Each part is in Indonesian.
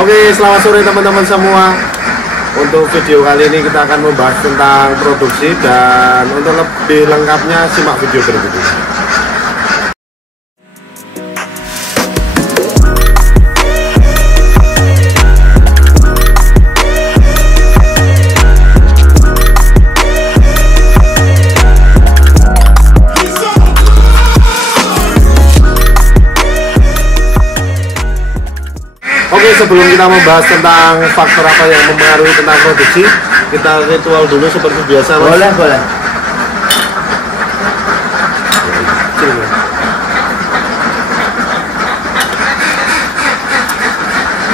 Oke, selamat sore teman-teman semua. Untuk video kali ini kita akan membahas tentang produksi, dan untuk lebih lengkapnya simak video berikut ini. Oke, sebelum kita membahas tentang faktor apa yang mempengaruhi tentang produksi, kita ritual dulu seperti biasa, Mas. Boleh.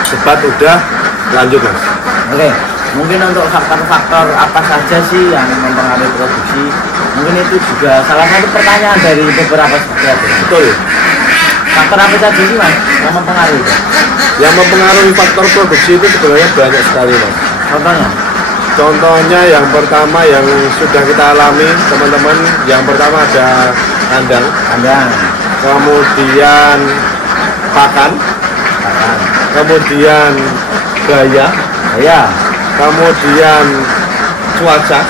Sebat udah, lanjut, Mas. Oke, mungkin untuk faktor-faktor apa saja sih yang mempengaruhi produksi? Mungkin itu juga salah satu pertanyaan dari beberapa subscriber. Betul. Faktor apa saja sih, Mas, yang mempengaruhi? Yang mempengaruhi faktor produksi itu sebenarnya banyak sekali, Mas. Contohnya yang pertama yang sudah kita alami, teman-teman. Yang pertama ada kandang. Kemudian pakan. Kemudian gaya. Kemudian cuaca.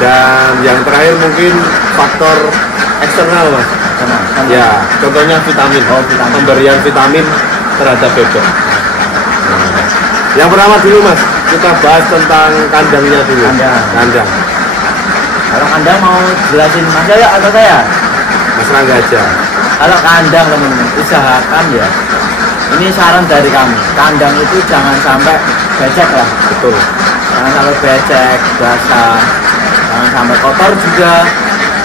Dan yang terakhir mungkin faktor eksternal, Mas. Ya, contohnya vitamin. Pemberian vitamin terhadap bebek. Yang pertama dulu, Mas, kita bahas tentang kandangnya dulu. Kandang. Kalau kandang mau jelasin Mas ya atau saya? Mas Rangga aja. Kalau kandang, teman-teman, usahakan ya. Ini saran dari kami. Kandang itu jangan sampai becek lah. Betul. Jangan sampai becek, basah, jangan sampai kotor juga.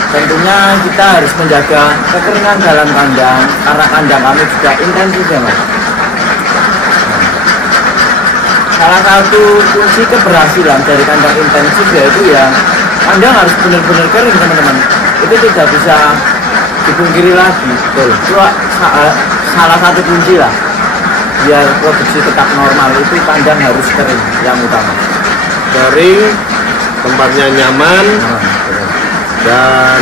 Tentunya kita harus menjaga kekeringan dalam kandang, karena kandang kami juga intensif ya, Mas. Salah satu kunci keberhasilan dari kandang intensif yaitu ya kandang harus benar-benar kering, teman-teman. Itu tidak bisa dipungkiri lagi. Betul. Itu salah satu kunci lah. Biar produksi tetap normal itu kandang harus kering yang utama. Kering, tempatnya nyaman, dan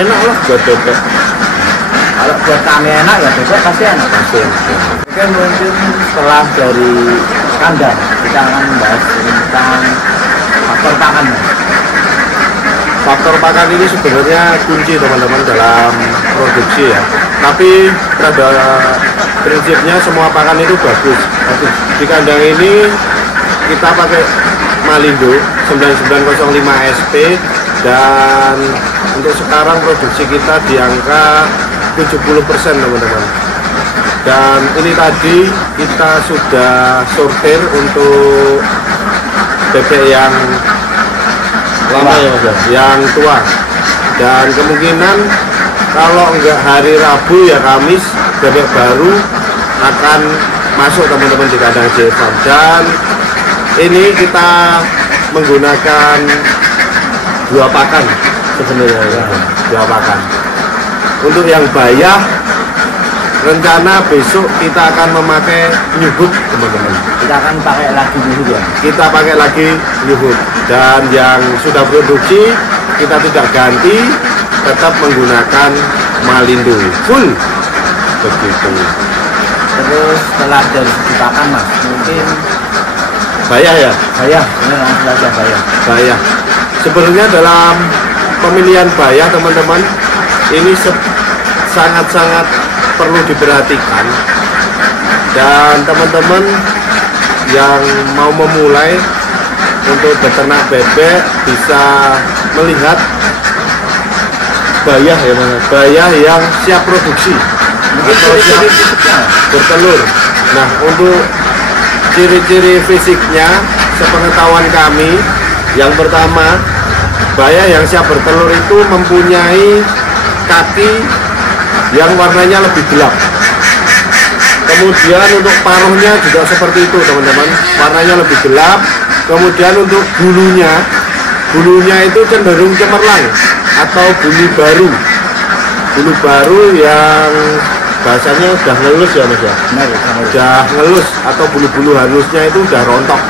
enak lah buat bebek. Kalau buat kami enak ya bebek pasti enak. Mungkin setelah dari kandang kita akan membahas tentang faktor pakan. Faktor pakan ini sebenarnya kunci, teman-teman, dalam produksi ya. Tapi pada prinsipnya semua pakan itu bagus. Di kandang ini kita pakai Malindo 9905 SP, dan untuk sekarang produksi kita di angka 70%, teman-teman. Dan ini tadi kita sudah sortir untuk bebek yang lama ya, Mas, yang tua. Dan kemungkinan kalau enggak hari Rabu ya Kamis, bebek baru akan masuk, teman-teman, di kandang J-Farm. Dan ini kita menggunakan dua pakan sebenarnya ya. Dua pakan. Untuk yang bayah, rencana besok kita akan memakai New Hood, teman-teman. Kita akan pakai lagi dulu ya. Kita pakai lagi New Hood. Dan yang sudah produksi kita tidak ganti, tetap menggunakan Malindo full begitu. Terus setelah dari segi pakan, Mas, mungkin Bayah ya? ini langsung saja Bayah. Sebenarnya dalam pemilihan bayah, teman-teman, ini sangat-sangat perlu diperhatikan. Dan teman-teman yang mau memulai untuk beternak bebek bisa melihat bayah ya, Mas. Bayah yang siap produksi atau siap bertelur. Nah, untuk ciri-ciri fisiknya sepengetahuan kami, yang pertama, bayah yang siap bertelur itu mempunyai kaki yang warnanya lebih gelap. Kemudian untuk paruhnya juga seperti itu, teman-teman, warnanya lebih gelap. Kemudian untuk bulunya itu cenderung cemerlang atau bulu baru yang bahasanya udah ngelus ya, Mas ya. Udah ngelus atau bulu-bulu halusnya itu udah rontok.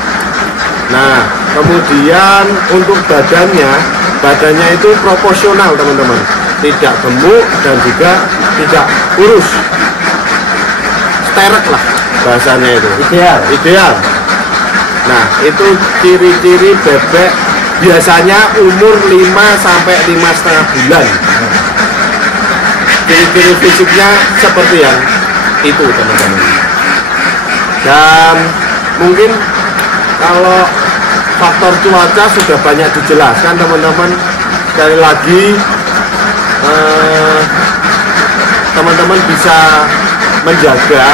Nah, kemudian untuk badannya itu proporsional, teman-teman, tidak gemuk dan juga tidak kurus, sterek lah. bahasanya itu ideal. Nah, itu ciri-ciri bebek biasanya umur 5 sampai 5,5 bulan. Ciri-ciri fisiknya seperti yang itu, teman-teman. Dan mungkin kalau faktor cuaca sudah banyak dijelaskan, teman-teman. Sekali lagi teman-teman bisa menjaga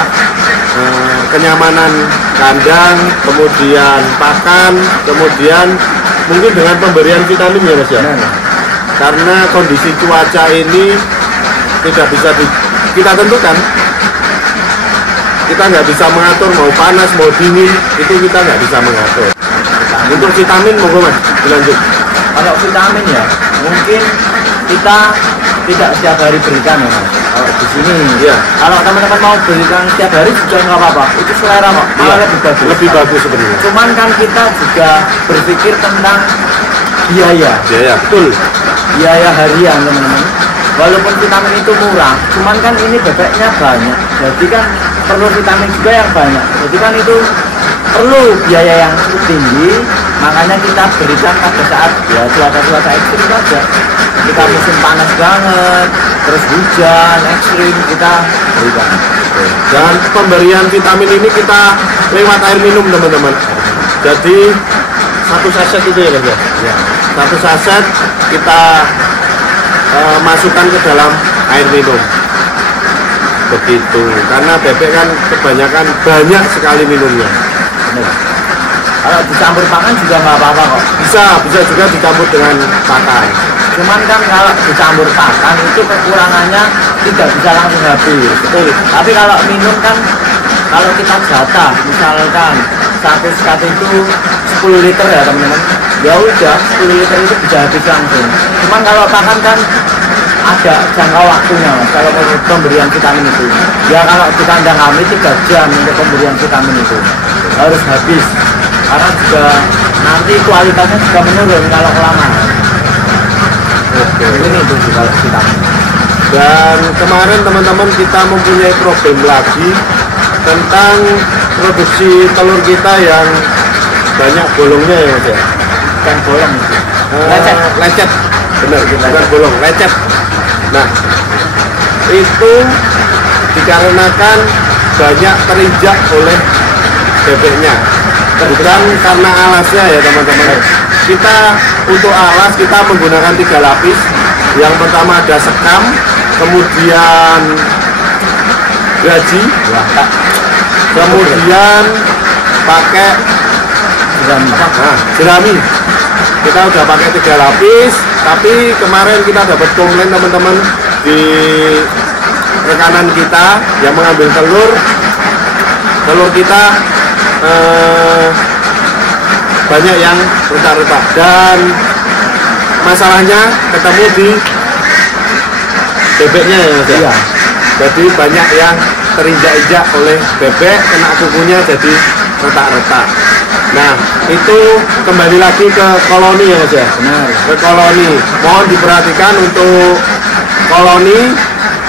kenyamanan kandang, kemudian pakan, kemudian mungkin dengan pemberian vitamin ya Mas ya. Karena kondisi cuaca ini tidak bisa kita tentukan. Kita nggak bisa mengatur mau panas mau dingin, itu kita nggak bisa mengatur. Untuk vitamin monggo Mas dilanjut. Kalau vitamin ya mungkin kita tidak setiap hari berikan ya Mas. Kalau di sini ya. Kalau teman-teman mau berikan setiap hari juga nggak apa-apa, itu selera kok, malah lebih bagus sebenarnya. Cuman kan kita juga berpikir tentang biaya, betul, biaya harian teman-teman. Walaupun vitamin itu murah, cuman kan ini bebeknya banyak, jadi kan perlu vitamin juga yang banyak, jadi kan itu perlu biaya yang cukup tinggi. Makanya kita berikan pada saat ya cuaca ekstrim saja. Kita musim panas banget, terus hujan ekstrim, kita berikan. Dan pemberian vitamin ini kita lewat air minum teman-teman. Jadi satu saset itu ya guys ya. Satu saset kita masukkan ke dalam air minum. Begitu. Karena bebek kan kebanyakan banyak sekali minumnya. Kalau dicampur pakan juga nggak apa-apa kok. Bisa juga dicampur dengan pakan. Cuman kan kalau dicampur pakan itu kekurangannya tidak bisa langsung habis. Betul. Tapi kalau minum kan, kalau kita jatah misalkan satu sekat itu 10 liter ya teman-teman, ya udah 10 liter itu bisa habis langsung. Cuman kalau pakan kan ada jangka waktunya Mas, kalau pemberian vitamin itu. Ya kalau di kandang kami 3 jam untuk pemberian vitamin itu harus habis. Karena juga nanti kualitasnya juga menurun kalau kelamaan. Ini itu juga vitamin. Dan kemarin teman-teman kita mempunyai problem lagi tentang produksi telur kita yang banyak bolongnya ya Mas ya. Bukan bolong, lecet. Benar, bukan bolong, lecet. Nah, itu dikarenakan banyak terinjak oleh bebeknya, bukan karena alasnya ya teman-teman. Kita untuk alas kita menggunakan 3 lapis. Yang pertama ada sekam, kemudian gaji, kemudian pakai jerami. Kita udah pakai 3 lapis, tapi kemarin kita dapat komplain teman-teman di rekanan kita yang mengambil telur kita banyak yang retak-retak, dan masalahnya ketemu di bebeknya ya Mas ya. Jadi banyak yang terinjak-injak oleh bebek, kena kukunya jadi retak-retak. Nah, itu kembali lagi ke koloni ya Mas ya. Benar. Ke koloni. Mohon diperhatikan untuk koloni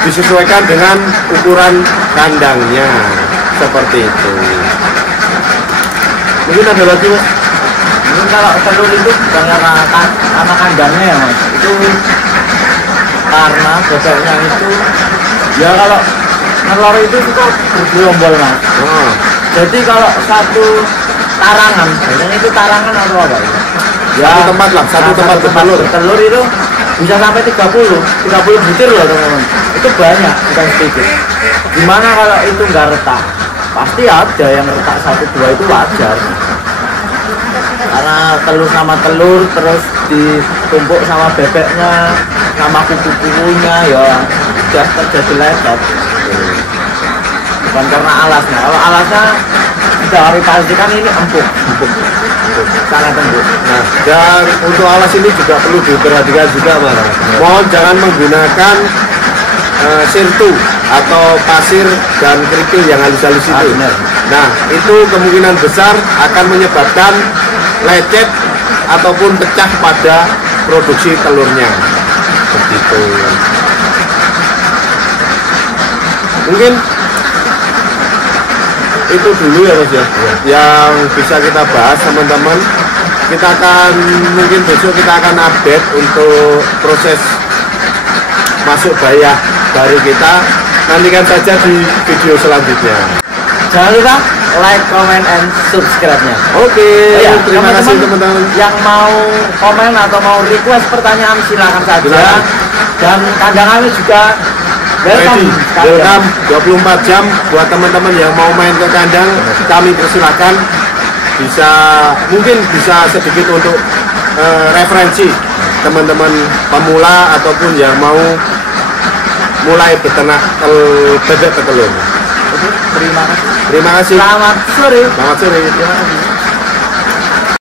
disesuaikan dengan ukuran kandangnya. Seperti itu. Mungkin ada lagi Mas? Mungkin kalau telur itu bukan karena kandangnya ya Mas. Itu karena bebeknya itu ya kalau telur itu suka bergerombol Mas. Jadi kalau satu tarangan, biasanya itu tarangan atau apa? Ya, satu tempat lah, satu tempat bertelur. Telur itu bisa sampai 30 butir loh teman-teman. Itu banyak, bukan sedikit. Gimana kalau itu nggak retak? Pasti ada yang retak 1-2 itu wajar. Karena telur sama telur terus ditumpuk sama bebeknya, sama kuku-kukunya ya sudah terjadi lecet. Bukan karena alasnya. Kalau alasnya sudah kami pastikan ini empuk, sangat empuk. Nah, dan untuk alas ini juga perlu diperhatikan juga Mas. Mohon jangan menggunakan sirtu atau pasir dan kerikil yang halus-halus itu. Nah, itu kemungkinan besar akan menyebabkan lecet ataupun pecah pada produksi telurnya. Begitu. Mungkin itu dulu ya Mas ya, yang bisa kita bahas teman-teman. Kita akan mungkin besok kita akan update untuk proses masuk bayar baru kita. Nantikan saja di video selanjutnya. Jangan lupa like, comment, and subscribe-nya. Oke, Ya, terima kasih teman-teman. yang mau komen atau mau request pertanyaan silakan saja. Silakan. Dan kandang kami juga welcome. Welcome 24 jam buat teman-teman yang mau main ke kandang, kami persilakan. Mungkin bisa sedikit untuk referensi teman-teman pemula ataupun yang mau mulai beternak bebek petelur. Oke, terima kasih. Terima kasih. Selamat sore. Selamat sore. Terima kasih.